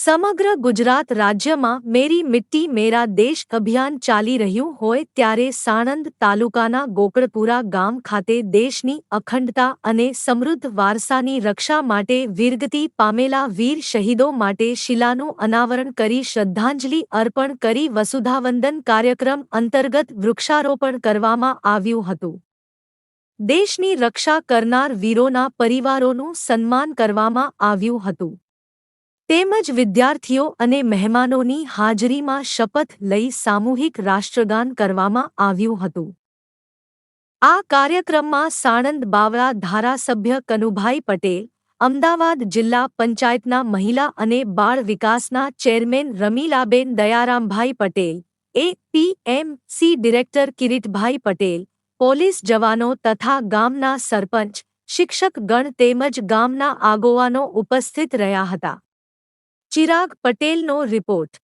સમગ્ર ગુજરાત રાજ્યમાં મેરી મિટ્ટી મેરા દેશ અભિયાન ચાલી રહ્યું હોય ત્યારે સાણંદ તાલુકાના ગોકળપુરા ગામ ખાતે દેશની અખંડતા અને સમૃદ્ધ વારસાની રક્ષા માટે વીરગતિ પામેલા વીર શહીદો માટે શિલાનું અનાવરણ કરી શ્રદ્ધાંજલિ અર્પણ કરી વસુધાવંદન કાર્યક્રમ અંતર્ગત વૃક્ષારોપણ કરવામાં આવ્યું હતું. દેશની રક્ષા કરનાર વીરોના પરિવારોનું સન્માન કરવામાં આવ્યું હતું. તેમજ વિદ્યાર્થીઓ અને મહેમાનોની હાજરીમાં શપથ લઈ સામૂહિક રાષ્ટ્રગાન કરવામાં આવ્યું હતું. આ કાર્યક્રમમાં સાણંદ બાવળા ધારાસભ્ય કનુભાઈ પટેલ, અમદાવાદ જિલ્લા પંચાયતના મહિલા અને બાળ વિકાસના chairman Ramilaben Dayarambhai Patel, APMC director Kiritbhai Patel, police જવાનો તથા ગામના સરપંચ, શિક્ષકગણ તેમજ ગામના આગેવાનો ઉપસ્થિત રહ્યા હતા. ચિરાગ પટેલનો રિપોર્ટ.